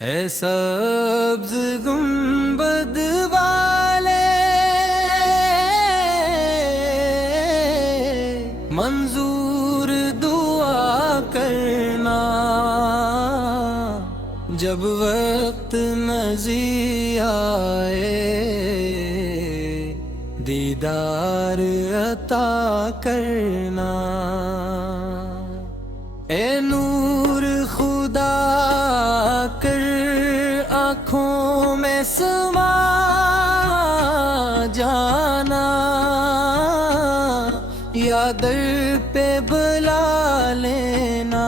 اے سبز گنبد والے منظور دعا کرنا، جب وقت نزی آئے دیدار عطا کرنا۔ اے نور خدا کر آنکھوں میں سما جانا، یا در پہ بلا لینا،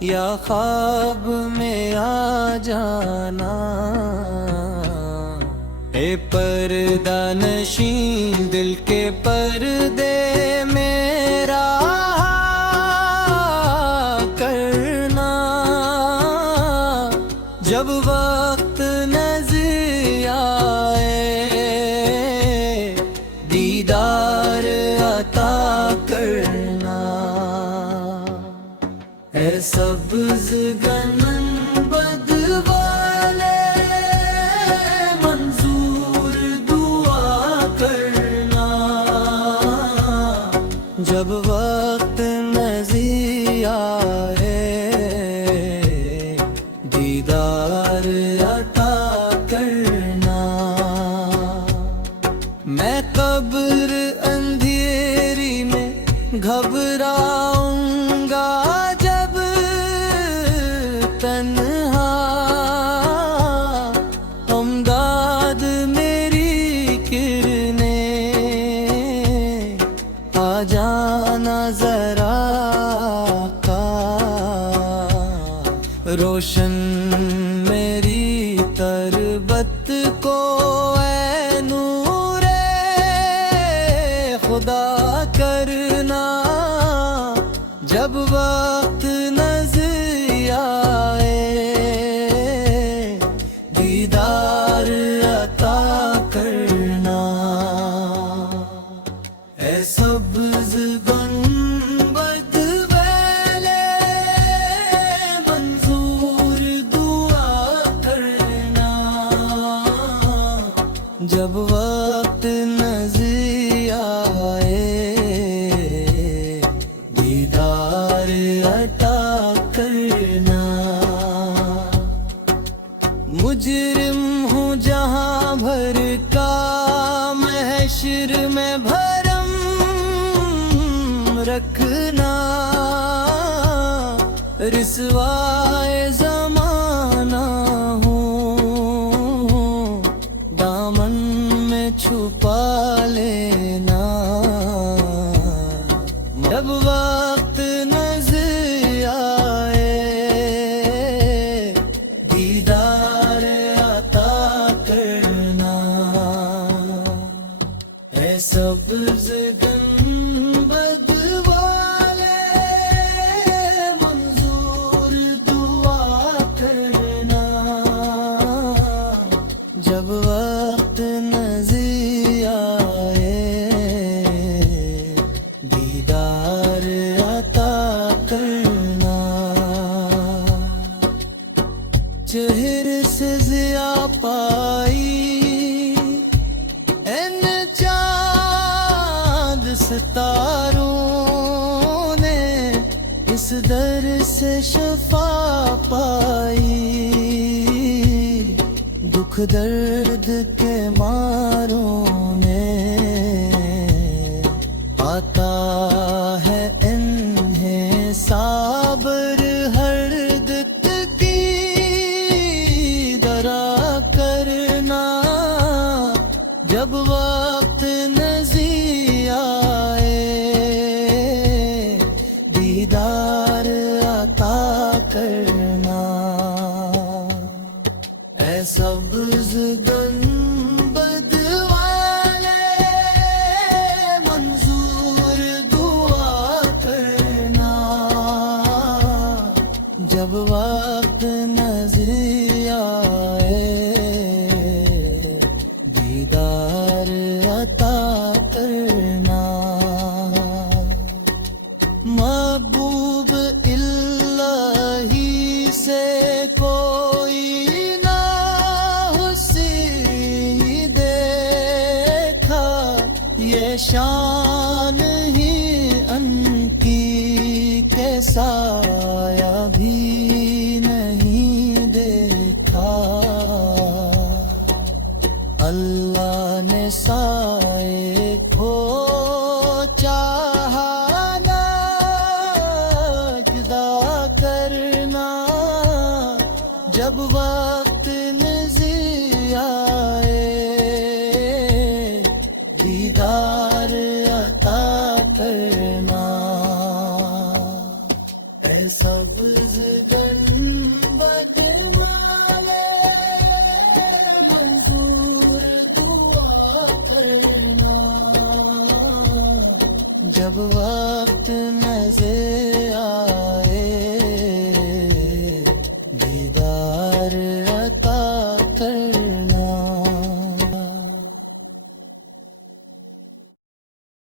یا خواب میں آ جانا۔ اے پردہ نشین دل کے پردے میرا کرنا، جب وقت نظر آئے دیدار عطا کرنا۔ اے سبز گنبد والے منظور دعا کرنا، جب وقت نزی آئے دیدار عطا کرنا۔ میں قبر اندھیری میں گھبراؤں گا جب تنہا، امداد میری کرنے آ جانا ذرا کا، روشن میری تربت کو اے نور خدا کرنا، جب وقت نظر آئے دیدار عطا کرنا۔ اے سبز گنبد والے منظور دعا کرنا، جب وقت نزی آئے دیدار عطا کرنا۔ مجرم ہوں جہاں بھر کا محشر میں بھرم رکھنا، رسوائے زمانہ ہوں دامن میں چھپا لینا، جب وقت نظر آئے دیدار عطا کرنا۔ اے سبز گنبد والے منظور دعا کرنا، جب وقت نزی آئے دیدار عطا کرنا۔ چہرے سے ضیا پائی این چاند ستاروں نے، اس در سے شفا پائی، دکھ درد کے ماروں میں آتا ہے انہیں صابر ہر دت کی درا کرنا، جب وقت نزی آئے دیدار عطا کرنا۔ اے سبز گنبد والے منظور دعا کرنا، جب وقت نظر آئے دیدار عطا کرنا۔ محبوب الہی سے کوئی نہ حسین دیکھا یہ شان ہی ان کی کہ سایہ بھی نہیں دیکھا اللہ نے سائے کو چاہا نہ جدا کرنا جب وقت نزی آئے دیدار عطا کرنا اے سبز گنبد والے منظور دعا کرنا جب